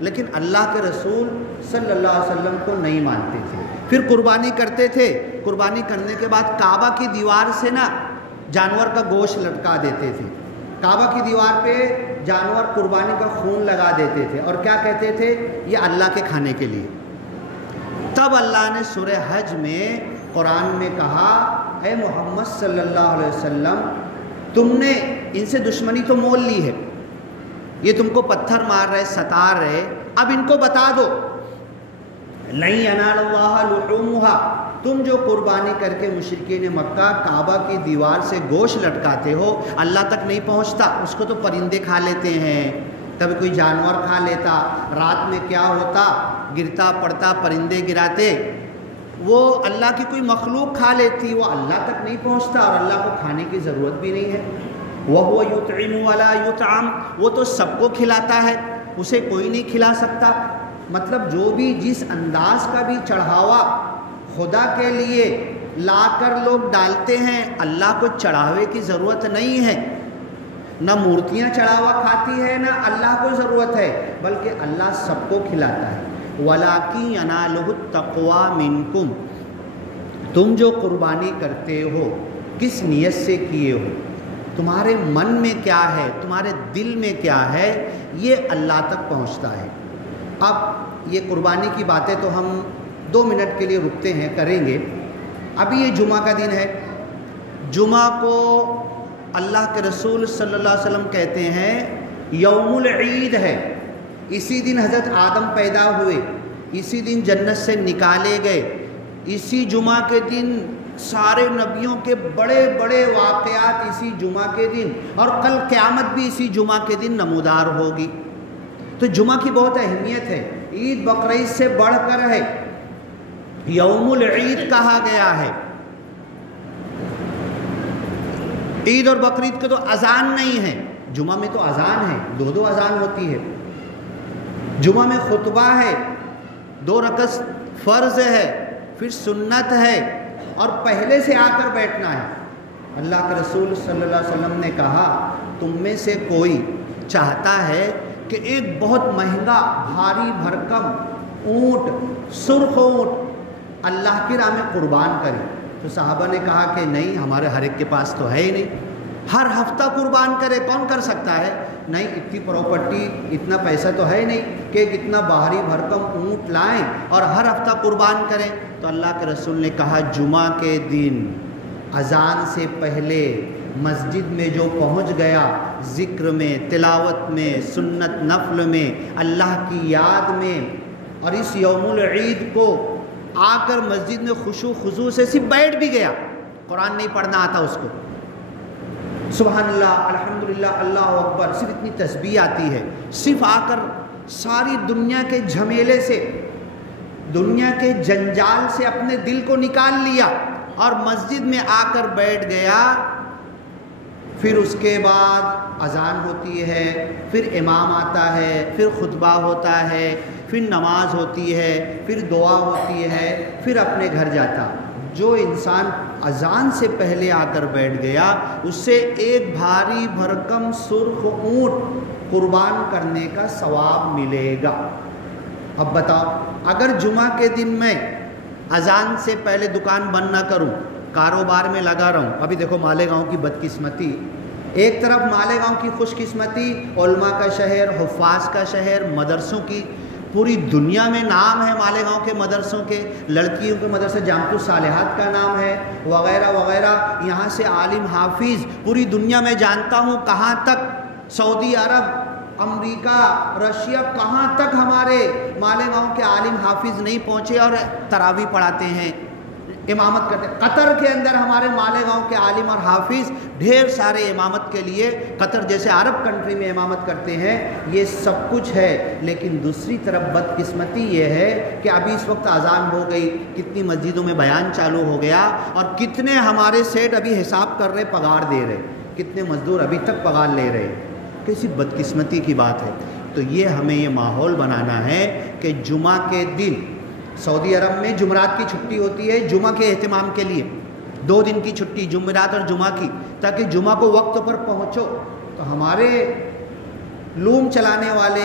لیکن اللہ کے رسول صلی اللہ علیہ وسلم کو نہیں مانتے تھے. پھر قربانی کرتے تھے. قربانی کرنے کے بعد کعبہ کی دیوار سے نا جانور کا گوشت لٹکا دیتے تھے. کعبہ کی دیوار پہ جانور قربانی کا خون لگا دیتے تھے اور کیا کہتے تھے؟ یہ اللہ کے کھانے کے لیے. تب اللہ نے سورہ حج میں قرآن میں کہا اے محمد صلی اللہ علیہ وسلم تم نے ان سے دشمنی تو مول لی ہے, یہ تم کو پتھر مار رہے, ستا رہے, اب ان کو بتا دو لن ینال اللہ لحومها, تم جو قربانی کر کے مشرکین مکہ کعبہ کی دیوار سے گوشت لٹکاتے ہو اللہ تک نہیں پہنچتا, اس کو تو پرندے کھا لیتے ہیں, کبھی کوئی جانور کھا لیتا, رات میں کیا ہوتا گرتا پڑتا پرندے گراتے, وہ اللہ کی کوئی مخلوق کھا لیتی, وہ اللہ تک نہیں پہنچتا اور اللہ کو کھانے کی ضرورت بھی نہیں ہے. وَهُوَ يُطْعِمُ وَلَا يُطْعَمُ, وہ تو سب کو کھلاتا ہے, اسے کوئی نہیں کھلا سکتا. مطلب جو بھی جس انداز کا بھی چڑھاوا خدا کے لیے لا کر لوگ ڈالتے ہیں اللہ کو چڑھاوے کی ضرورت نہیں ہے. نہ مورتیاں چڑھاوا کھاتی ہے نہ اللہ کو ضرورت ہے, بلکہ اللہ سب کو کھلاتا ہے. وَلَٰكِن يَنَالُهُ التَّقْوَىٰ مِنْكُمْ, تم جو قربانی کرتے ہو کس نیت سے کیے ہو, تمہارے من میں کیا ہے, تمہارے دل میں کیا ہے, یہ اللہ تک پہنچتا ہے. اب یہ قربانی کی باتیں تو ہم 2 منٹ کے لیے رکتے ہیں, کریں گے. ابھی یہ جمعہ کا دن ہے. جمعہ کو اللہ کے رسول صلی اللہ علیہ وسلم کہتے ہیں یوم العید ہے. اسی دن حضرت آدم پیدا ہوئے, اسی دن جنت سے نکالے گئے, اسی جمعہ کے دن سارے نبیوں کے بڑے بڑے واقعات اسی جمعہ کے دن, اور کل قیامت بھی اسی جمعہ کے دن نمودار ہوگی. تو جمعہ کی بہت اہمیت ہے, عید بقرعید سے بڑھ کر ہے, یوم العید کہا گیا ہے. عید اور بقرعید کے تو اذان نہیں ہے, جمعہ میں تو اذان ہے, 2 اذان ہوتی ہے. جمعہ میں خطبہ ہے, 2 رکعت فرض ہے, پھر سنت ہے, اور پہلے سے آ کر بیٹھنا ہے. اللہ کے رسول صلی اللہ علیہ وسلم نے کہا تم میں سے کوئی چاہتا ہے کہ ایک بہت مہنگا بھاری بھرکم اونٹ, سرخ اونٹ اللہ کی راہ میں قربان کرے؟ تو صحابہ نے کہا کہ نہیں, ہمارے ہر ایک کے پاس تو ہے ہی نہیں. ہر ہفتہ قربان کرے, کون کر سکتا ہے؟ نہیں, اتنی پراپرٹی اتنا پیسہ تو ہے نہیں کہ اتنا بھاری بھرکم اونٹ لائیں اور ہر ہفتہ قربان کریں. تو اللہ کے رسول نے کہا جمعہ کے دن اذان سے پہلے مسجد میں جو پہنچ گیا, ذکر میں, تلاوت میں, سنت نفل میں, اللہ کی یاد میں, اور اس یوم العید کو آ کر مسجد میں خشوع خضوع سے صرف بیٹھ بھی گیا, قرآن نہیں پڑھنا آتا اس کو, سبحان اللہ, الحمدللہ, اللہ اکبر, صرف اتنی تسبیح آتی ہے, صرف آ کر ساری دنیا کے جھمیلے سے, دنیا کے جنجال سے اپنے دل کو نکال لیا اور مسجد میں آ کر بیٹھ گیا. پھر اس کے بعد اذان ہوتی ہے, پھر امام آتا ہے, پھر خطبہ ہوتا ہے, پھر نماز ہوتی ہے, پھر دعا ہوتی ہے, پھر اپنے گھر جاتا. جو انسان اذان سے پہلے آ کر بیٹھ گیا اس سے ایک بھاری بھرکم سرخ اونٹ قربان کرنے کا ثواب ملے گا. اب بتاؤ, اگر جمعہ کے دن میں اذان سے پہلے دکان بند نہ کروں, کاروبار میں لگا رہوں. ابھی دیکھو مالیگاؤں کی بدقسمتی, ایک طرف مالیگاؤں کی خوش قسمتی, علماء کا شہر, حفاظ کا شہر, مدرسوں کی پوری دنیا میں نام ہے, مالیگاؤں کے مدرسوں کے, لڑکیوں کے مدرسے جامع الصالحات کا نام ہے, وغیرہ وغیرہ. یہاں سے عالم حافظ پوری دنیا میں جانتا ہوں, کہاں تک سعودی عرب, امریکہ, رشیا, کہاں تک ہمارے مالیگاؤں کے عالم حافظ نہیں پہنچے اور تراویح پڑھاتے ہیں, امامت کرتے ہیں. قطر کے اندر ہمارے مالیگاؤں کے عالم اور حافظ ڈھیر سارے امامت کے لیے قطر جیسے عرب کنٹری میں امامت کرتے ہیں. یہ سب کچھ ہے, لیکن دوسری طرف بدقسمتی یہ ہے کہ ابھی اس وقت اذان ہو گئی, کتنی مسجدوں میں بیان چالو ہو گیا, اور کتنے ہمارے سیٹ ابھی حساب کر رہے, پگار دے رہے, کتنے مزدور ابھی تک پگار لے رہے. کیسی بدقسمتی کی بات ہے. تو یہ ہمیں یہ ماحول بنانا ہے کہ جمعہ کے دن, سعودی عرب میں جمعرات کی چھٹی ہوتی ہے جمعہ کے اہتمام کے لیے, 2 دن کی چھٹی جمعرات اور جمعہ کی, تاکہ جمعہ کو وقت پر پہنچو. تو ہمارے لوم چلانے والے,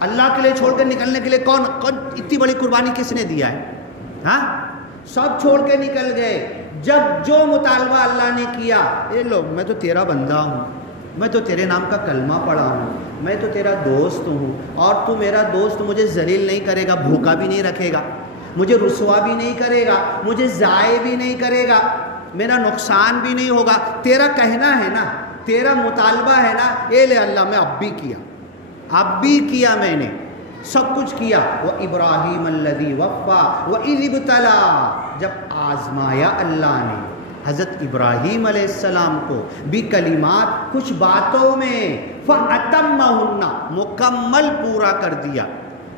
اللہ کے لیے چھوڑ کر نکلنے کے لیے کون اتنی بڑی قربانی کس نے دیا ہے؟ ہاں، سب چھوڑ کے نکل گئے. جب جو مطالبہ اللہ نے کیا، اے لو میں تو تیرا بندہ ہوں، میں تو تیرے نام کا کلمہ پڑھا ہوں، میں تو تیرا دوست ہوں، اور تو میرا دوست مجھے ذلیل نہیں کرے گا، بھوکا بھی نہیں رکھے گا، مجھے رسوا بھی نہیں کرے گا، مجھے ضائع بھی نہیں کرے گا، میرا نقصان بھی نہیں ہوگا. تیرا کہنا ہے نا، تیرا مطالبہ ہے نا، اے لے اللہ میں اب بھی کیا میں نے سب کچھ کیا. وَإِبْرَاهِيمَ الَّذِي وَفَّى وَإِذِ ابْتَلَىٰ، جب آزمایا اللہ نے حضرت ابراہیم علیہ السلام کو بکلمات، کچھ باتوں میں، فَأَتَمَّهُنَّ، مکمل پورا کر دیا.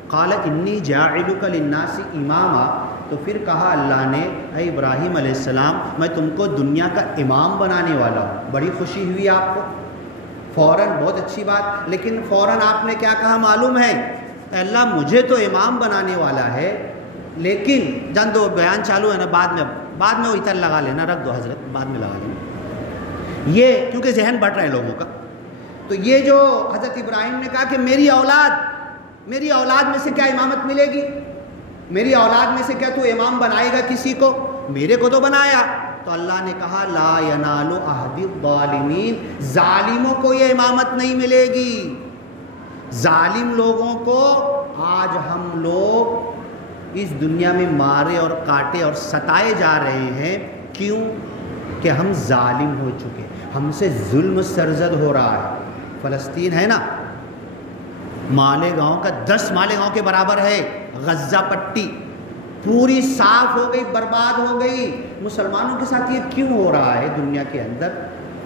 قَالَ إِنِّي جَاعِلُكَ لِلنَّاسِ إِمَامًا، تو پھر کہا اللہ نے، اے ابراہیم علیہ السلام میں تم کو دنیا کا امام بنانے والا ہوں. بڑی خوشی ہوئی آپ کو فوراً، بہت اچھی بات، لیکن فوراً آپ نے کیا کہا معلوم ہے؟ اللہ مجھے تو امام بنانے والا ہے، لیکن جان دو بیان چالو ہے نا، بعد میں وہ اتر لگا لینا، رکھ دو حضرت، بعد میں لگا لینا یہ، کیونکہ ذہن بٹ رہے لوگوں کا. تو یہ جو حضرت ابراہیم نے کہا کہ میری اولاد میں سے کیا امامت ملے گی، میری اولاد میں سے کیا تو امام بنائے گا کسی کو؟ میرے کو تو بنایا. تو اللہ نے کہا لا ینال عہد الظالمین، ظالموں کو یہ امامت نہیں ملے گی. ظالم لوگوں کو آج ہم لوگ اس دنیا میں مارے اور کاٹے اور ستائے جا رہے ہیں. کیوں؟ کہ ہم ظالم ہو چکے، ہم سے ظلم سرزد ہو رہا ہے. فلسطین ہے نا، مالیگاؤں کا 10 مالیگاؤں کے برابر ہے. غزہ پٹی پوری صاف ہو گئی، برباد ہو گئی. مسلمانوں کے ساتھ یہ کیوں ہو رہا ہے دنیا کے اندر؟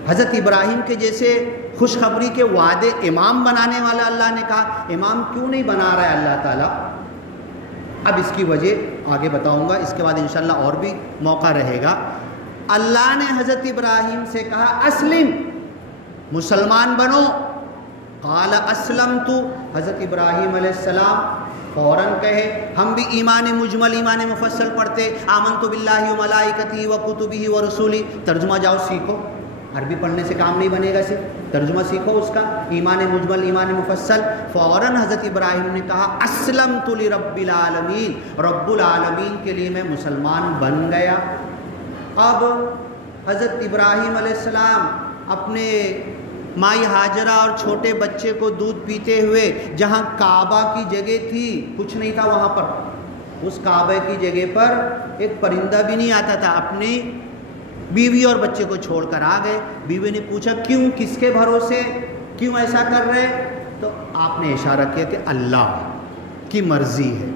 حضرت ابراہیم کے جیسے خوشخبری کے وعدے امام بنانے والا اللہ نے کہا، امام کیوں نہیں بنا رہا ہے اللہ تعالیٰ؟ اب اس کی وجہ آگے بتاؤں گا، اس کے بعد انشاءاللہ اور بھی موقع رہے گا. اللہ نے حضرت ابراہیم سے کہا اسلم، مسلمان بنو. قال اسلمت، حضرت ابراہیم علیہ السلام فوراً کہے. ہم بھی ایمان مجمل، ایمان مفصل پڑھتے، آمنت باللہ و ملائکتہ و کتبہ و رسولہ. ترجمہ جاؤ سیکھو، عربی پڑھنے سے کام نہیں بنے گا، صرف ترجمہ سیکھو اس کا. ایمان مجمل، ایمان مفصل. فوراً حضرت ابراہیم نے کہا اسلمت لرب العالمین، رب العالمین کے لیے میں مسلمان بن گیا. اب حضرت ابراہیم علیہ السلام اپنے مائی ہاجرہ اور چھوٹے بچے کو دودھ پیتے ہوئے، جہاں کعبہ کی جگہ تھی، کچھ نہیں تھا وہاں پر، اس کعبہ کی جگہ پر ایک پرندہ بھی نہیں آتا تھا، اپنی بیوی اور بچے کو چھوڑ کر آ گئے. بیوی نے پوچھا کیوں، کس کے بھروسے، کیوں ایسا کر رہے؟ تو آپ نے اشارہ کیا کہ اللہ کی مرضی ہے.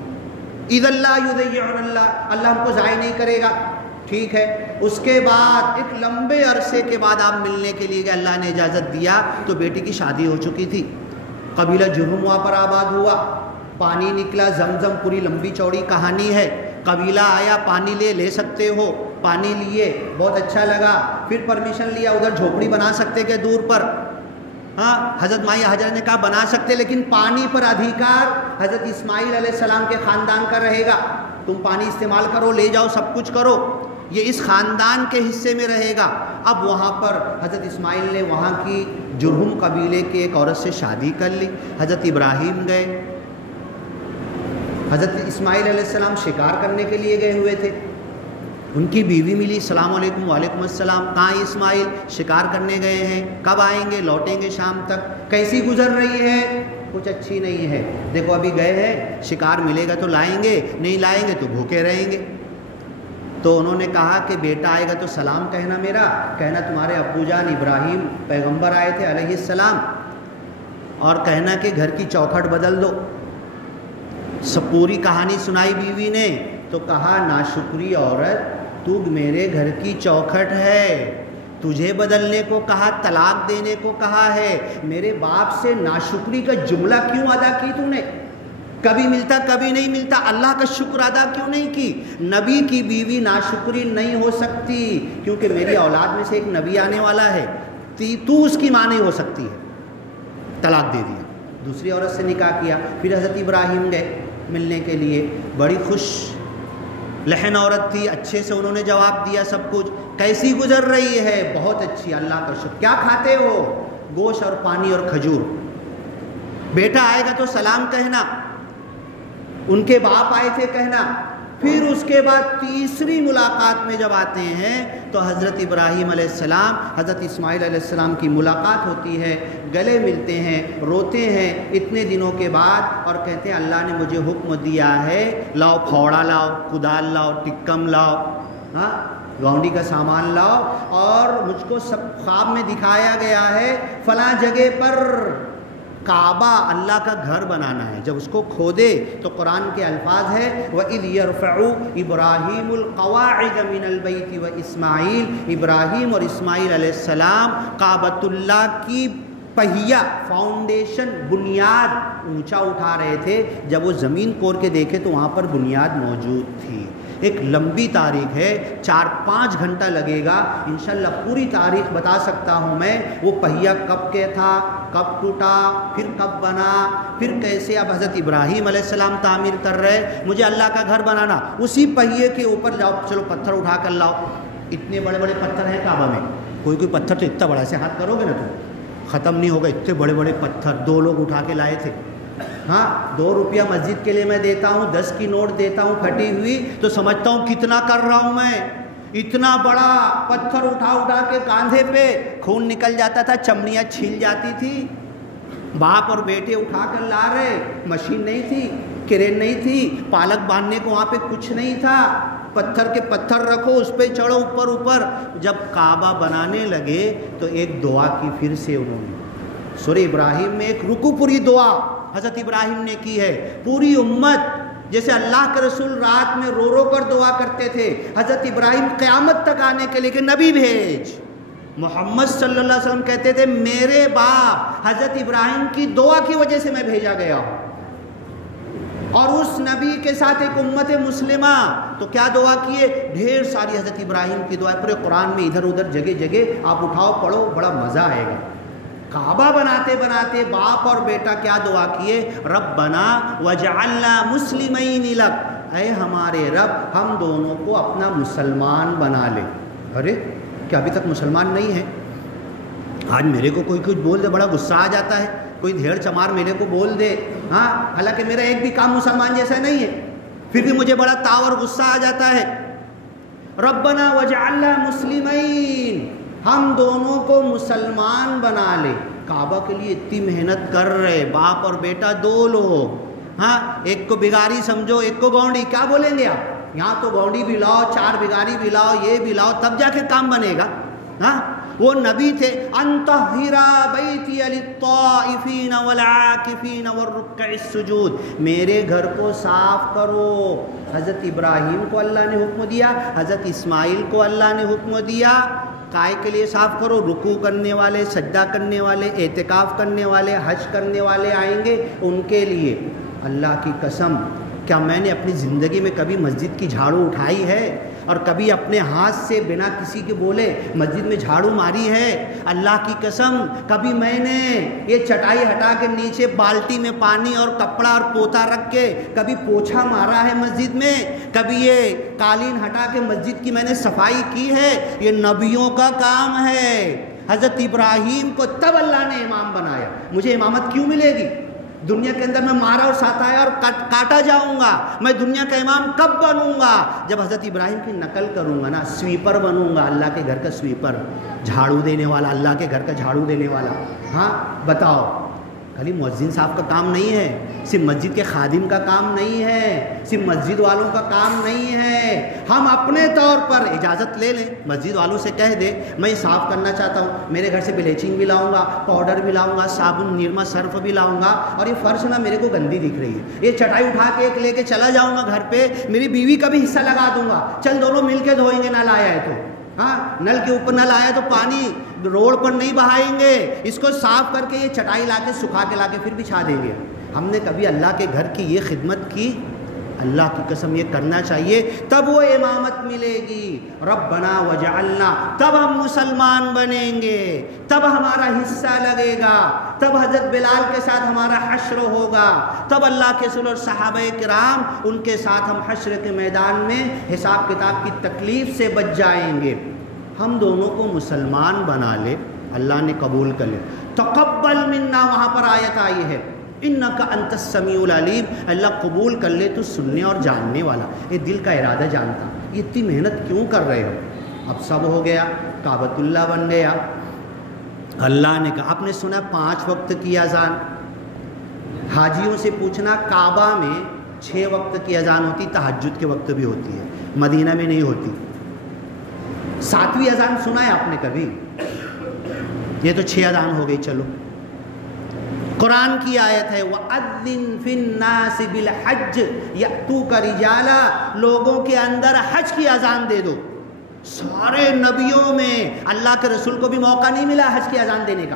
اذ اللہ یضیعن اللہ، اللہ ہم کو ضائع نہیں کرے گا. ٹھیک ہے. اس کے بعد ایک لمبے عرصے کے بعد آپ ملنے کے لیے اللہ نے اجازت دیا، تو بیٹی کی شادی ہو چکی تھی. قبیلہ جرہم وہاں پر آباد ہوا، پانی نکلا زمزم، پوری لمبی چوڑی کہانی ہے. قبیلہ آیا، پانی لے سکتے ہو، پانی لیے، بہت اچھا لگا. پھر پرمیشن لیا، ادھر جھوپڑی بنا سکتے کہ دور پر؟ ہاں، حضرت مائی حجر نے کہا بنا سکتے، لیکن پانی پر ادھیکار حضرت اسماعیل علیہ السلام کے خاندان کا رہے گا. تم پانی استعمال کرو، لے جاؤ، سب کچھ کرو، یہ اس خاندان کے حصے میں رہے گا. اب وہاں پر حضرت اسماعیل نے وہاں کی جرہم قبیلے کے ایک عورت سے شادی کر لی. حضرت ابراہیم گئے، حضرت اسماعیل علیہ السلام شکار کرنے کے لیے گئے ہوئے تھے. ان کی بیوی ملی، السلام علیکم. وعلیکم السلام. کہاں اسماعیل؟ شکار کرنے گئے ہیں، کب آئیں گے؟ لوٹیں گے شام تک. کیسی گزر رہی ہے؟ کچھ اچھی نہیں ہے. دیکھو ابھی گئے ہیں، شکار ملے گا تو لائیں گے، نہیں لائیں گے تو بھوکے رہیں گے. تو انہوں نے کہا کہ بیٹا آئے گا تو سلام کہنا، میرا کہنا تمہارے ابو جان ابراہیم پیغمبر آئے تھے علیہ السلام، اور کہنا کہ گھر کی چوکھٹ بدل دو. سب پوری کہانی سنائی بیوی نے. تو کہا ناشکری عورت، تو میرے گھر کی چوکھٹ ہے، تجھے بدلنے کو کہا، طلاق دینے کو کہا ہے، میرے باپ سے ناشکری کا جملہ کیوں ادا کی تو نے؟ کبھی ملتا کبھی نہیں ملتا، اللہ کا شکر ادا کیوں نہیں کی؟ نبی کی بیوی ناشکری نہیں ہو سکتی، کیونکہ میری اولاد میں سے ایک نبی آنے والا ہے، تو اس کی ماں نہیں ہو سکتی ہے. طلاق دے دیا، دوسری عورت سے نکاح کیا. پھر حضرت ابراہیم گئے ملنے کے لیے، بڑی خوش لہن عورت تھی، اچھے سے انہوں نے جواب دیا سب کچھ. کیسی گزر رہی ہے؟ بہت اچھی، اللہ کا شکر. کیا کھاتے ہو؟ گوشت اور پانی اور کھجور. بیٹا آئے گا تو سلام کہنا، ان کے باپ آئے تھے کہنا۔ پھر اس کے بعد تیسری ملاقات میں جب آتے ہیں تو حضرت ابراہیم علیہ السلام حضرت اسماعیل علیہ السلام کی ملاقات ہوتی ہے، گلے ملتے ہیں، روتے ہیں اتنے دنوں کے بعد، اور کہتے ہیں اللہ نے مجھے حکم دیا ہے لاؤ پھوڑا لاؤ، کدال لاؤ، ٹکم لاؤ، ہاں گاؤنڈی کا سامان لاؤ، اور مجھ کو سب خواب میں دکھایا گیا ہے فلاں جگہ پر کعبہ اللہ کا گھر بنانا ہے۔ جب اس کو کھودے تو قرآن کے الفاظ ہے وَإِذْ يَرْفَعُ إِبْرَاهِيمُ الْقَوَاعِدَ مِنَ الْبَيْتِ وَإِسْمَاعِيلُ، ابراہیم اور اسماعیل علیہ السلام کعبۃ اللہ کی پہیا، فاؤنڈیشن، بنیاد اونچا اٹھا رہے تھے۔ جب وہ زمین کور کے دیکھے تو وہاں پر بنیاد موجود تھی۔ ایک لمبی تاریخ ہے، 4-5 گھنٹہ لگے گا، انشاءاللہ پوری تاریخ بتا سکتا ہوں میں، وہ پہیا کب کے تھا، کب ٹوٹا، پھر کب بنا، پھر کیسے اب حضرت ابراہیم علیہ السلام تعمیر کر رہے، مجھے اللہ کا گھر بنانا، اسی پہیے کے اوپر جاؤ، چلو پتھر اٹھا کر لاؤ، اتنے بڑے بڑے پتھر ہیں کعبہ میں، کوئی پتھر تو اتنا بڑا سے ہاتھ کرو گے نا تو ختم نہیں ہوگا، اتنے بڑے بڑے پتھر 2 لوگ اٹھا کے لائے تھے۔ ہاں 2 روپیہ مسجد کے لیے میں دیتا ہوں، 10 کی نوٹ دیتا ہوں پھٹی ہوئی، تو سمجھتا ہوں کتنا کر رہا ہوں میں، اتنا بڑا پتھر اٹھا اٹھا کے کاندھے پہ، خون نکل جاتا تھا، چمڑیاں چھل جاتی تھی، باپ اور بیٹے اٹھا کر لا رہے، مشین نہیں تھی، کرین نہیں تھی، پالک باندھنے کو وہاں پہ کچھ نہیں تھا، پتھر کے پتھر رکھو، اس پہ چڑھو اوپر اوپر۔ جب کعبہ بنانے لگے تو ایک دعا کی پھر سے انہوں نے، سورہ ابراہیم میں ایک رکو پوری دعا حضرت ابراہیم نے کی ہے، پوری امت جیسے اللہ کے رسول رات میں رو رو کر دعا کرتے تھے، حضرت ابراہیم قیامت تک آنے کے لیے کہ نبی بھیج۔ محمد صلی اللہ علیہ وسلم کہتے تھے میرے باپ حضرت ابراہیم کی دعا کی وجہ سے میں بھیجا گیا ہوں، اور اس نبی کے ساتھ ایک امت مسلمہ، تو کیا دعا کیے، ڈھیر ساری حضرت ابراہیم کی دعا، پورے قرآن میں ادھر ادھر جگہ جگہ آپ اٹھاؤ پڑھو، بڑا مزہ آئے گا۔ کعبہ بناتے بناتے باپ اور بیٹا کیا دعا کیے، ربنا وجعلنا مسلمین لک، اے ہمارے رب ہم دونوں کو اپنا مسلمان بنا لے۔ ارے کیا ابھی تک مسلمان نہیں ہے؟ آج میرے کو کوئی کچھ بول دے بڑا غصہ آ جاتا ہے، کوئی دھیڑ چمار میرے کو بول دے، ہاں حالانکہ میرا ایک بھی کام مسلمان جیسا نہیں ہے، پھر بھی مجھے بڑا تاؤ اور غصہ آ جاتا ہے۔ ربنا وجعلنا مسلمین، ہم دونوں کو مسلمان بنا لے۔ کعبہ کے لیے اتنی محنت کر رہے، باپ اور بیٹا 2 لوگ، ہاں ایک کو بگاری سمجھو، ایک کو گاؤنڈی، کیا بولیں گے آپ؟ یہاں تو گاؤنڈی بھی لاؤ، 4 بگاری بھی لاؤ، یہ بھی لاؤ، تب جا کے کام بنے گا۔ ہاں وہ نبی تھے، انطہرا بیتی للطائفین والعاکفین والرکع السجود، میرے گھر کو صاف کرو۔ حضرت ابراہیم کو اللہ نے حکم دیا، حضرت اسماعیل کو اللہ نے حکم دیا، کائے کے لیے صاف کرو، رکوع کرنے والے، سجدہ کرنے والے، اعتکاف کرنے والے، حج کرنے والے آئیں گے ان کے لیے۔ اللہ کی قسم کیا میں نے اپنی زندگی میں کبھی مسجد کی جھاڑو اٹھائی ہے اور کبھی اپنے ہاتھ سے بنا کسی کے بولے مسجد میں جھاڑو ماری ہے؟ اللہ کی قسم کبھی میں نے یہ چٹائی ہٹا کے نیچے بالٹی میں پانی اور کپڑا اور پوتا رکھ کے کبھی پوچھا مارا ہے مسجد میں؟ کبھی یہ قالین ہٹا کے مسجد کی میں نے صفائی کی ہے؟ یہ نبیوں کا کام ہے۔ حضرت ابراہیم کو تب اللہ نے امام بنایا۔ مجھے امامت کیوں ملے گی؟ دنیا کے اندر میں مارا اور ستایا اور کاٹا جاؤں گا، میں دنیا کا امام کب بنوں گا؟ جب حضرت ابراہیم کی نقل کروں گا نا، سویپر بنوں گا، اللہ کے گھر کا سویپر، جھاڑو دینے والا، اللہ کے گھر کا جھاڑو دینے والا۔ ہاں بتاؤ، خالی مؤذن صاحب کا کام نہیں ہے، صرف مسجد کے خادم کا کام نہیں ہے، صرف مسجد والوں کا کام نہیں ہے۔ ہم اپنے طور پر اجازت لے لیں، مسجد والوں سے کہہ دے میں صاف کرنا چاہتا ہوں، میرے گھر سے بلیچنگ بھی لاؤں گا، پاؤڈر بھی لاؤں گا، صابن نرما سرف بھی لاؤں گا، اور یہ فرش نا میرے کو گندی دکھ رہی ہے، یہ چٹائی اٹھا کے ایک لے کے چلا جاؤں گا گھر پہ، میری بیوی کا بھی حصہ لگا دوں گا، چل دونوں مل کے دھوئیں گے، نل آیا ہے تو، ہاں نل کے اوپر نل آیا تو پانی روڈ پر نہیں بہائیں گے، اس کو صاف کر کے یہ چٹائی لا کے سکھا کے لا کے پھر بچھا دیں گے۔ ہم نے کبھی اللہ کے گھر کی یہ خدمت کی؟ اللہ کی قسم یہ کرنا چاہیے، تب وہ امامت ملے گی۔ ربنا وجعلنا، تب ہم مسلمان بنیں گے، تب ہمارا حصہ لگے گا، تب حضرت بلال کے ساتھ ہمارا حشر ہوگا، تب اللہ کے رسول اور صحابہ کرام ان کے ساتھ ہم حشر کے میدان میں حساب کتاب کی تکلیف سے بچ جائیں گے۔ ہم دونوں کو مسلمان بنا لے، اللہ نے قبول کر لے۔ تقبل منا، وہاں پر آیت آئی ہے، انک انت السمیع العلیم، اللہ قبول کر لے تو سننے اور جاننے والا، یہ دل کا ارادہ جانتا، یہ اتنی محنت کیوں کر رہے ہو؟ اب سب ہو گیا، کعبۃ اللہ بن گیا۔ اللہ نے کہا، آپ نے سنا 5 وقت کی اذان، حاجیوں سے پوچھنا کعبہ میں 6 وقت کی اذان ہوتی، تہجد کے وقت بھی ہوتی ہے، مدینہ میں نہیں ہوتی۔ 7ویں اذان سنا ہے آپ نے کبھی؟ یہ تو 6 اذان ہو گئی۔ چلو، قرآن کی آیت ہے وَأَذِّن فِي النَّاسِ بِالْحَجِّ يَأْتُوكَ رِجَالًا، لوگوں کے اندر حج کی اذان دے دو۔ سارے نبیوں میں اللہ کے رسول کو بھی موقع نہیں ملا حج کی اذان دینے کا۔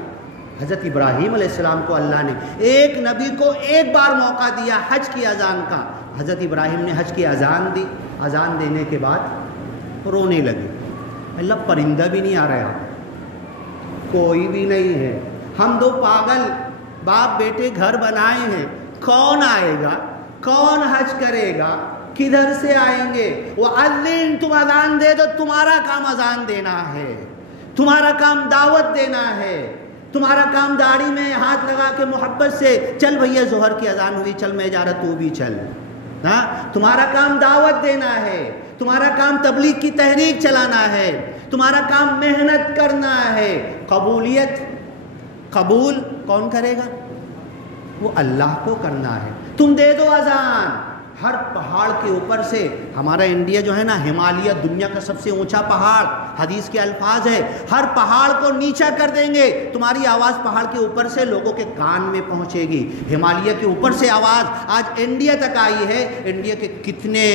حضرت ابراہیم علیہ السلام کو اللہ نے ایک نبی کو ایک بار موقع دیا حج کی اذان کا، حضرت ابراہیم نے حج کی اذان دی۔ اذان دینے کے بعد رونے لگے، اللہ پرندہ بھی نہیں آ رہا، کوئی بھی نہیں ہے، ہم 2 پاگل باپ بیٹے گھر بنائے ہیں، کون آئے گا، کون حج کرے گا، کدھر سے آئیں گے؟ وَأَذِّن، تم اذان دے دو، تمہارا کام اذان دینا ہے، تمہارا کام دعوت دینا ہے، تمہارا کام داڑھی میں ہاتھ لگا کے محبت سے چل بھیا ظہر کی اذان ہوئی، چل میں جا رہا تو بھی چل۔ ہاں، تمہارا کام دعوت دینا ہے، تمہارا کام تبلیغ کی تحریک چلانا ہے، تمہارا کام محنت کرنا ہے۔ قبولیت، قبول کون کرے گا؟ وہ اللہ کو کرنا ہے۔ تم دے دو اذان۔ ہر پہاڑ کے اوپر سے، ہمارا انڈیا جو ہے نا، ہمالیہ دنیا کا سب سے اونچا پہاڑ، حدیث کے الفاظ ہے، ہر پہاڑ کو نیچا کر دیں گے، تمہاری آواز پہاڑ کے اوپر سے لوگوں کے کان میں پہنچے گی۔ ہمالیہ کے اوپر سے آواز آج انڈیا تک آئی ہے، انڈیا کے کتنے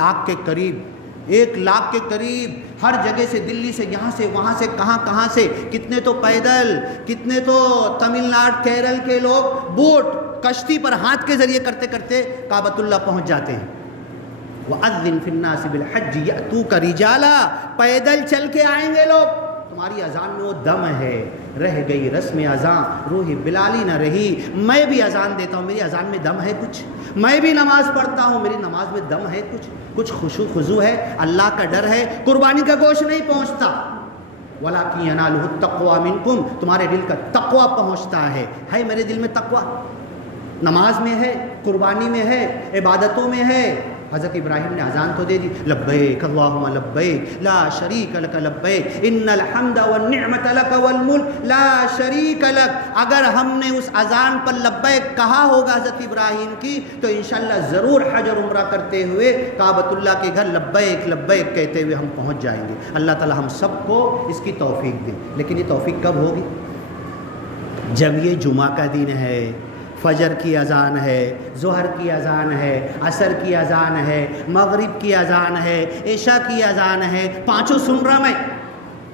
لاکھ کے قریب، 1 لاکھ کے قریب، ہر جگہ سے، دلی سے، یہاں سے وہاں سے، کہاں سے، کتنے تو پیدل، کتنے تو تمل ناڈ کیرل کے لوگ بوٹ، کشتی پر ہاتھ کے ذریعے کرتے کرتے کعبۃ اللہ پہنچ جاتے ہیں۔ وَأَذِّن فِي النَّاسِ بِالْحَجِّ يَأْتُوكَ رِجَالًا، پیدل چل کے آئیں گے لوگ۔ تمہاری اذان میں وہ دم ہے، رہ گئی رسم اذان، روح بلالی نہ رہی۔ میں بھی اذان دیتا ہوں، میری اذان میں دم ہے کچھ، میں بھی نماز پڑھتا ہوں، میری نماز میں دم ہے کچھ خشوع خضوع ہے، اللہ کا ڈر ہے، قربانی کا گوشت نہیں پہنچتا۔ وَلَٰكِن يَنَالُهُ التَّقْوَىٰ مِنكُمْ، تمہارے دل کا تقویٰ پہنچتا ہے میرے دل میں تقویٰ، نماز میں ہے، قربانی میں ہے، عبادتوں میں ہے۔ حضرت ابراہیم نے اذان تو دے دی، لبیک اللہم لبیک لا شریک لک لبیک ان الحمد والنعمت لک والملک لا شریک لک۔ اگر ہم نے اس اذان پر لبیک کہا ہوگا حضرت ابراہیم کی، تو انشاءاللہ ضرور حج اور عمرہ کرتے ہوئے کعبۃ اللہ کے گھر لبیک لبیک کہتے ہوئے ہم پہنچ جائیں گے۔ اللہ تعالی ہم سب کو اس کی توفیق دے۔ لیکن یہ توفیق کب ہوگی؟ جب یہ جمعہ کا دن ہے، فجر کی اذان ہے، ظہر کی اذان ہے، عصر کی اذان ہے، مغرب کی اذان ہے، عشاء کی اذان ہے، 5 سن رہا میں،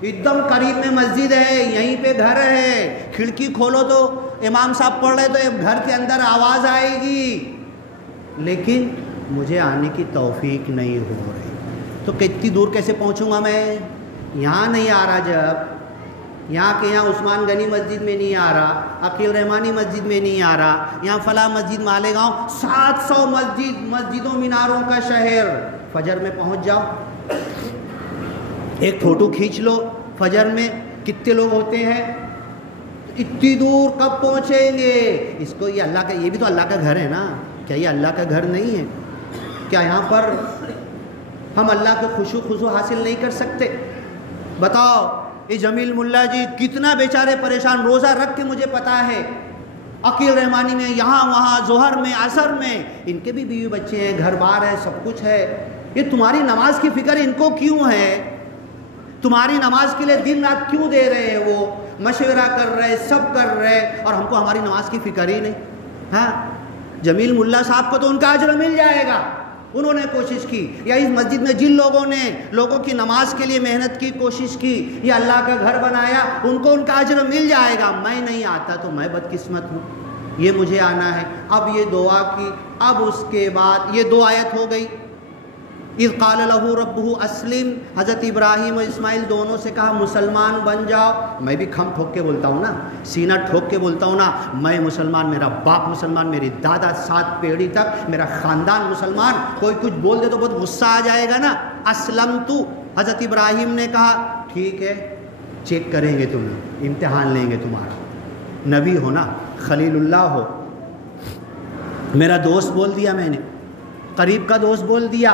ایک دم قریب میں مسجد ہے، یہیں پہ گھر ہے، کھڑکی کھولو تو امام صاحب پڑھ رہے تو گھر کے اندر آواز آئے گی، لیکن مجھے آنے کی توفیق نہیں ہو رہی، تو کتنی دور کیسے پہنچوں گا میں؟ یہاں نہیں آ رہا، جب یہاں کے یہاں عثمان غنی مسجد میں نہیں آ رہا، عقیل رحمانی مسجد میں نہیں آ رہا، یہاں فلاں مسجد مالیگاؤں، 700 مسجدوں میناروں کا شہر، فجر میں پہنچ جاؤ، ایک فوٹو کھینچ لو، فجر میں کتنے لوگ ہوتے ہیں، اتنی دور کب پہنچیں گے؟ اس کو یہ اللہ کا، یہ بھی تو اللہ کا گھر ہے نا، کیا یہ اللہ کا گھر نہیں ہے؟ کیا یہاں پر ہم اللہ کے خشوع خضوع حاصل نہیں کر سکتے؟ بتاؤ، یہ جمیل ملا جی کتنا بیچارے پریشان، روزہ رکھ کے مجھے پتا ہے، عقیل رحمانی میں، یہاں وہاں، ظہر میں، عصر میں، ان کے بھی بیوی بچے ہیں، گھر بار ہے، سب کچھ ہے، یہ تمہاری نماز کی فکر ان کو کیوں ہے؟ تمہاری نماز کے لیے دن رات کیوں دے رہے ہیں؟ وہ مشورہ کر رہے، سب کر رہے، اور ہم کو ہماری نماز کی فکر ہی نہیں۔ ہاں، جمیل ملا صاحب کو تو ان کا اجر مل جائے گا، انہوں نے کوشش کی، یا اس مسجد میں جن لوگوں نے لوگوں کی نماز کے لیے محنت کی، کوشش کی، یہ اللہ کا گھر بنایا، ان کو ان کا اجر مل جائے گا۔ میں نہیں آتا تو میں بدقسمت ہوں، یہ مجھے آنا ہے۔ اب یہ دعا کی، اب اس کے بعد یہ 2 آیت ہو گئی، اذ قال له ربه اسلم، حضرت ابراہیم اور اسماعیل دونوں سے کہا مسلمان بن جاؤ۔ میں بھی کھم ٹھوک کے بولتا ہوں نا، سینہ ٹھوک کے بولتا ہوں نا، میں مسلمان، میرا باپ مسلمان، میری دادا 7 پیڑھی تک میرا خاندان مسلمان۔ کوئی کچھ بول دے تو بہت غصہ آ جائے گا نا۔ اسلمت، حضرت ابراہیم نے کہا ٹھیک ہے، چیک کریں گے، تمہیں امتحان لیں گے، تمہارا نبی ہو نا، خلیل اللہ ہو، میرا دوست بول دیا، میں نے قریب کا دوست بول دیا،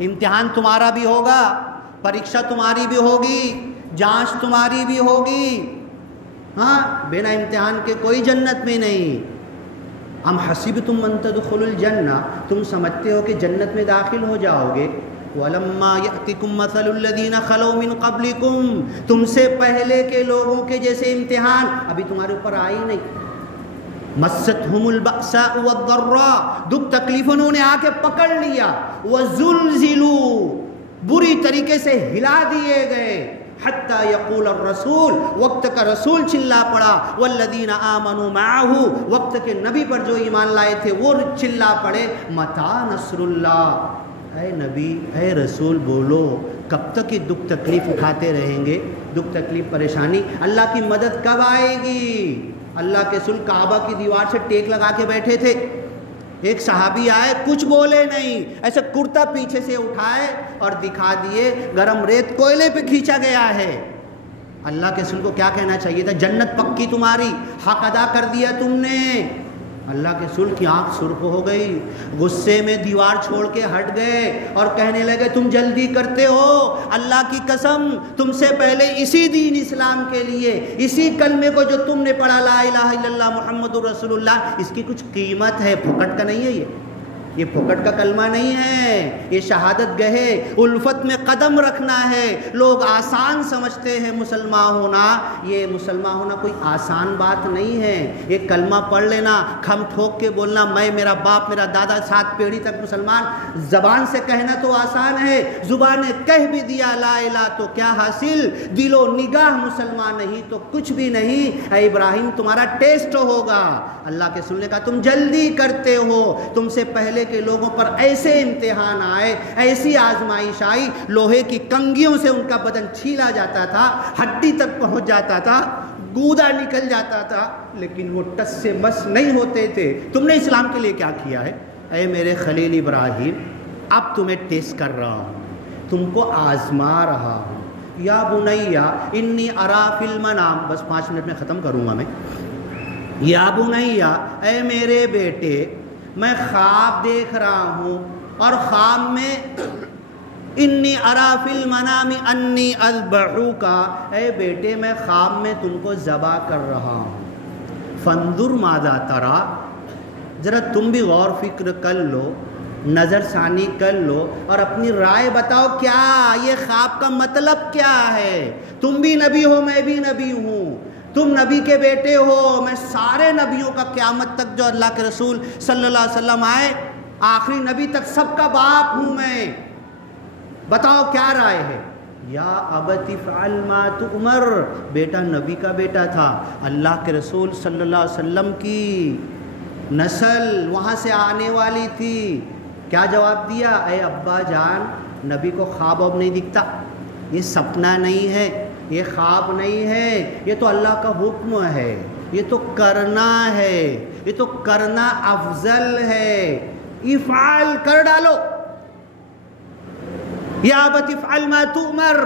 امتحان تمہارا بھی ہوگا، پریکشا تمہاری بھی ہوگی، جانچ تمہاری بھی ہوگی، ہاں بنا امتحان کے کوئی جنت میں نہیں۔ ام حسبتم ان تدخلوا الجنہ، تم سمجھتے ہو کہ جنت میں داخل ہو جاؤ گے؟ وَلَمَّا يَأْتِكُمْ مَثَلُ الَّذِينَ خَلَوْا مِن قَبْلِكُمْ، تم سے پہلے کے لوگوں کے جیسے امتحان ابھی تمہارے اوپر آئی نہیں۔ مَسَّتْهُمُ الْبَأْسَاءُ وَالضَّرَّاءُ، دکھ تکلیف انہوں نے آ کے پکڑ لیا، وَزُلْزِلُوا، بری طریقے سے ہلا دیے گئے، حتیٰ یقول الرسول، وقت کا رسول چلا پڑا، والذین آمنوا معہ، وقت کے نبی پر جو ایمان لائے تھے وہ چلا پڑے، متی نصر اللہ، اے نبی اے رسول بولو کب تک یہ دکھ تکلیف اٹھاتے رہیں گے؟ دکھ تکلیف پریشانی، اللہ کی مدد کب آئے گی؟ اللہ کے رسول کعبہ کی دیوار سے ٹیک لگا کے بیٹھے تھے، ایک صحابی آئے کچھ بولے نہیں، ایسے کرتا پیچھے سے اٹھائے اور دکھا دیے، گرم ریت کوئلے پہ کھینچا گیا ہے۔ اللہ کے رسول کو کیا کہنا چاہیے تھا؟ جنت پکی تمہاری، حق ادا کر دیا تم نے۔ اللہ کے رسول کی آنکھ سرخ ہو گئی، غصے میں دیوار چھوڑ کے ہٹ گئے اور کہنے لگے تم جلدی کرتے ہو، اللہ کی قسم تم سے پہلے اسی دین اسلام کے لیے، اسی کلمے کو جو تم نے پڑھا لا الہ الا اللہ محمد رسول اللہ، اس کی کچھ قیمت ہے، پھکٹ کا نہیں ہے، یہ پھکٹ کا کلمہ نہیں ہے، یہ شہادت گہے الفت میں قدم رکھنا ہے۔ لوگ آسان سمجھتے ہیں مسلمان ہونا، یہ مسلمان ہونا کوئی آسان بات نہیں ہے۔ یہ کلمہ پڑھ لینا، کھم ٹھوک کے بولنا میں، میرا باپ، میرا دادا 7 پیڑھی تک مسلمان، زبان سے کہنا تو آسان ہے، زبان نے کہہ بھی دیا لا الہ تو کیا حاصل؟ دل و نگاہ مسلمان نہیں تو کچھ بھی نہیں۔ اے ابراہیم تمہارا ٹیسٹ ہوگا۔ اللہ کے رسول نے کہا تم جلدی کرتے ہو، تم سے پہلے کے لوگوں پر ایسے امتحان آئے، ایسی آزمائش آئی، لوہے کی کنگھیوں سے ان کا بدن چھیلا جاتا تھا، ہڈی تک پہنچ جاتا تھا، گودا نکل جاتا تھا، لیکن وہ ٹس سے مس نہیں ہوتے تھے۔ تم نے اسلام کے لیے کیا کیا ہے؟ اے میرے خلیل ابراہیم اب تمہیں ٹیسٹ کر رہا ہوں، تم کو آزما رہا ہوں۔ یا بنیا انی ارا فی المنام، بس 5 منٹ میں ختم کروں گا میں۔ یا بنیا اے میرے بیٹے، میں خواب دیکھ رہا ہوں، اور خواب میں انی ارا فی المنام انی اذبحوک، اے بیٹے میں خواب میں تم کو ذبح کر رہا ہوں، فانظر ماذا ترا، ذرا تم بھی غور فکر کر لو، نظر ثانی کر لو اور اپنی رائے بتاؤ، کیا یہ خواب کا مطلب کیا ہے؟ تم بھی نبی ہو، میں بھی نبی ہوں، تم نبی کے بیٹے ہو، میں سارے نبیوں کا قیامت تک جو اللہ کے رسول صلی اللہ علیہ وسلم آئے آخری نبی تک سب کا باپ ہوں میں، بتاؤ کیا رائے ہے؟ یا ابت افعل ما تؤمر، بیٹا نبی کا بیٹا تھا، اللہ کے رسول صلی اللہ علیہ وسلم کی نسل وہاں سے آنے والی تھی، کیا جواب دیا؟ اے ابا جان نبی کو خواب اب نہیں دکھتا، یہ سپنا نہیں ہے، یہ خواب نہیں ہے، یہ تو اللہ کا حکم ہے، یہ تو کرنا ہے، یہ تو کرنا افضل ہے، افعال کر ڈالو، یا ابت افعل ما تؤمر،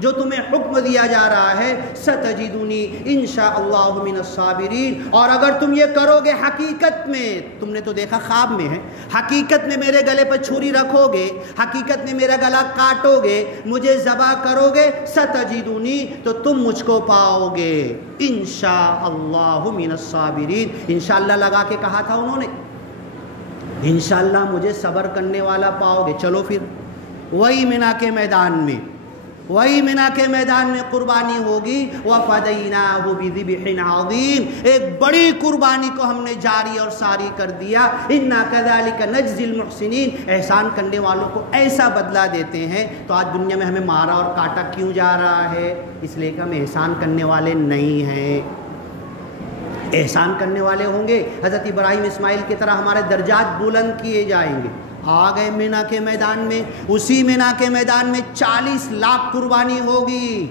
جو تمہیں حکم دیا جا رہا ہے، ستجدنی انشاءاللہ من الصابرین، اور اگر تم یہ کرو گے حقیقت میں، تم نے تو دیکھا خواب میں ہے، حقیقت میں میرے گلے پر چھری رکھو گے، حقیقت میں میرا گلا کاٹو گے، مجھے ذبح کرو گے، ستجدنی تو تم مجھ کو پاؤ گے، انشاءاللہ من الصابرین، انشاءاللہ لگا کے کہا تھا انہوں نے، انشاءاللہ مجھے صبر کرنے والا پاؤ گے۔ چلو پھر وہی مینا کے میدان میں، وہی مینا کے میدان میں قربانی ہوگی، وَفَدَيْنَاهُ بِذِبْحٍ عَظِيمٍ، ایک بڑی قربانی کو ہم نے جاری اور ساری کر دیا، اِنَّا كَذَلِكَ نَجْزِي الْمُحْسِنِينَ، احسان کرنے والوں کو ایسا بدلہ دیتے ہیں۔ تو آج دنیا میں ہمیں مارا اور کاٹا کیوں جا رہا ہے؟ اس لیے کہ ہم احسان کرنے والے نہیں ہیں۔ احسان کرنے والے ہوں گے حضرت ابراہیم اسماعیل کی طرح ہمارے درجات بلند کیے جائیں گے۔ آ گئے مینا کے میدان میں، اسی مینا کے میدان میں 40 لاکھ قربانی ہوگی۔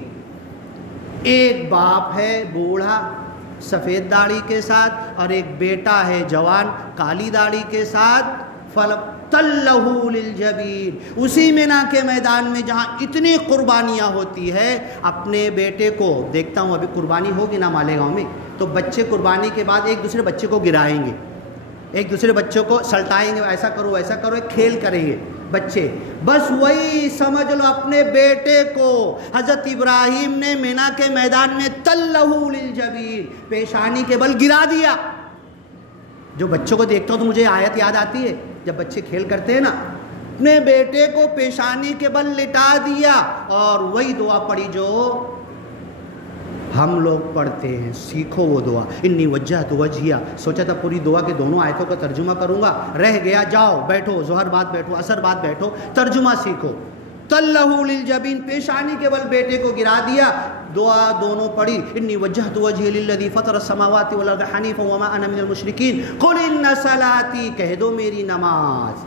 ایک باپ ہے بوڑھا سفید داڑھی کے ساتھ، اور ایک بیٹا ہے جوان کالی داڑھی کے ساتھ، فَلَقْتَلَّهُ لِلْجَبِينِ، اسی مینا کے میدان میں جہاں اتنی قربانیاں ہوتی ہے، اپنے بیٹے کو دیکھتا ہوں، ابھی قربانی ہوگی نا مالیگاؤں میں، تو بچے قربانی کے بعد ایک دوسرے بچے کو گرائیں گے، ایک دوسرے بچوں کو سلٹائیں گے، ایسا کرو ایسا کرو، ایک کھیل کریں گے بچے. بس وہی سمجھ لو اپنے بیٹے کو حضرت ابراہیم نے مینا کے میدان میں تلہو للجبین، پیشانی کے بل گرا دیا. جو بچوں کو دیکھتا ہوں تو مجھے آیت یاد آتی ہے، جب بچے کھیل کرتے ہیں نا، اپنے بیٹے کو پیشانی کے بل لٹا دیا، اور وہی دعا پڑھی جو ہم لوگ پڑھتے ہیں. سیکھو وہ دعا، انی وجہت وجہیہ. سوچا تھا پوری دعا کے دونوں آیتوں کا ترجمہ کروں گا، رہ گیا. جاؤ بیٹھو، ظہر بعد بیٹھو، عصر بعد بیٹھو، ترجمہ سیکھو. تلہو للجبین، پیشانی کے بل بیٹے کو گرا دیا. دعا دونوں پڑھی، انی وجہت وجہی للذی فطر السماوات والارض حنیفا وما انا من المشرکین قل ان صلاتی، کہہ دو میری نماز،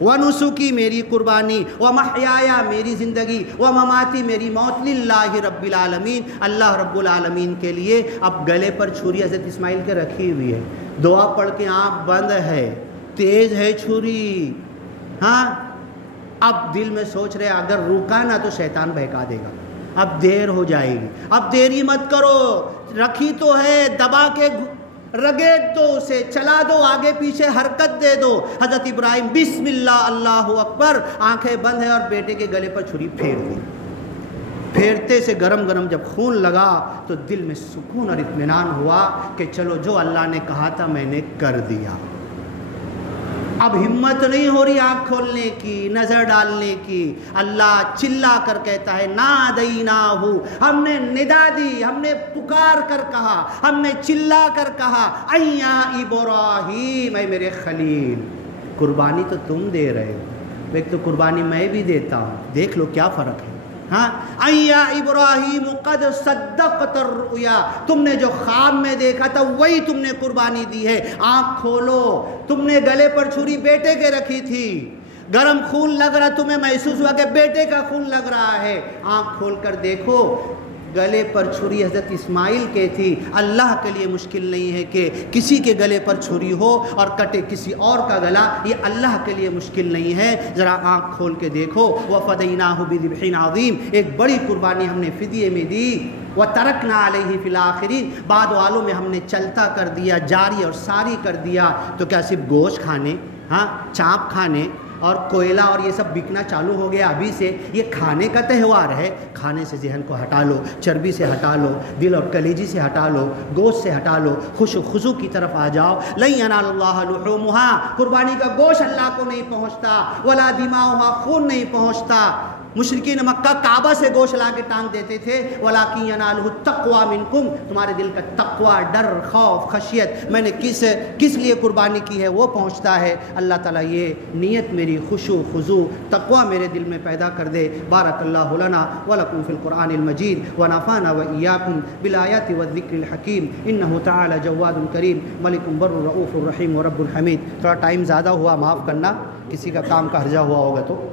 وَنُسُكِي میری قربانی، وَمَحْيَايَ میری زندگی، وَمَمَاتِي میری موت، لِلَّهِ رَبِّ العالمین، اللہ رب العالمین کے لیے. اب گلے پر چھری حضرت اسماعیل کے رکھی ہوئی ہے، دعا پڑھ کے آنکھ بند ہے، تیز ہے چھری. ہاں اب دل میں سوچ رہے اگر روکا نا تو شیطان بہکا دے گا، اب دیر ہو جائے گی، اب دیری مت کرو، رکھی تو ہے، دبا کے رگیٹ دو اسے، چلا دو، آگے پیچھے حرکت دے دو. حضرت ابراہیم بسم اللہ اللہ اکبر، آنکھیں بند ہیں اور بیٹے کے گلے پر چھری پھیر دی. پھیرتے سے گرم گرم جب خون لگا تو دل میں سکون اور اطمینان ہوا کہ چلو جو اللہ نے کہا تھا میں نے کر دیا. اب ہمت نہیں ہو رہی آنکھ کھولنے کی، نظر ڈالنے کی. اللہ چلا کر کہتا ہے نادیناہ، ہم نے ندا دی، ہم نے پکار کر کہا، ہم نے چلا کر کہا، ایا ابراہیم، اے میرے خلیل. قربانی تو تم دے رہے ہو، ایک تو قربانی میں بھی دیتا ہوں، دیکھ لو کیا فرق ہے. ہاں ایا ابراہیم قد صدقت الرؤیا، تم نے جو خواب میں دیکھا تھا وہی تم نے قربانی دی ہے. آنکھ کھولو، تم نے گلے پر چھری بیٹے کے رکھی تھی، گرم خون لگ رہا، تمہیں محسوس ہوا کہ بیٹے کا خون لگ رہا ہے. آنکھ کھول کر دیکھو، گلے پر چھری حضرت اسماعیل کے تھی. اللہ کے لیے مشکل نہیں ہے کہ کسی کے گلے پر چھری ہو اور کٹے کسی اور کا گلا، یہ اللہ کے لیے مشکل نہیں ہے. ذرا آنکھ کھول کے دیکھو. وَفَدَيْنَاهُ بِذِبْحٍ عَظِيمٍ، ایک بڑی قربانی ہم نے فدیے میں دی. وَتَرَكْنَا عَلَيْهِ فِي الْآخِرِينَ، بعد والوں میں ہم نے چلتا کر دیا، جاری اور ساری کر دیا. تو کیا صرف گوشت کھانے، ہاں چانپ کھانے اور کوئلہ اور یہ سب بکنا چالو ہو گیا ابھی سے؟ یہ کھانے کا تہوار ہے. کھانے سے ذہن کو ہٹا لو، چربی سے ہٹا لو، دل اور کلیجی سے ہٹا لو، گوشت سے ہٹا لو، خوش و خضوع کی طرف آ جاؤ. لَن يَنَالَ اللَّهَ لُحُومُهَا، قربانی کا گوشت اللہ کو نہیں پہنچتا، وَلَا دِمَاؤُهَا، خون نہیں پہنچتا. مشرکین مکہ کعبہ سے گوشت لا کے ٹانگ دیتے تھے. وَلَٰكِن يَنَالُهُ التَّقْوَىٰ مِنكُمْ، تمہارے دل کا تقویٰ، ڈر، خوف، خشیت، میں نے کس لیے قربانی کی ہے وہ پہنچتا ہے. اللہ تعالیٰ یہ نیت میری خشوع خضوع تقویٰ میرے دل میں پیدا کر دے. بارک اللہ لنا ولکم فی القرآن المجید ونفعنا وإیاکم بالآیات والذکر الحکیم. انہ تعالی جواد کریم ملک بر رؤوف الرحیم ورب الحمید. تھوڑا ٹائم زیادہ ہوا، معاف کرنا، کسی کا کام کا حرجہ ہوا ہوگا تو.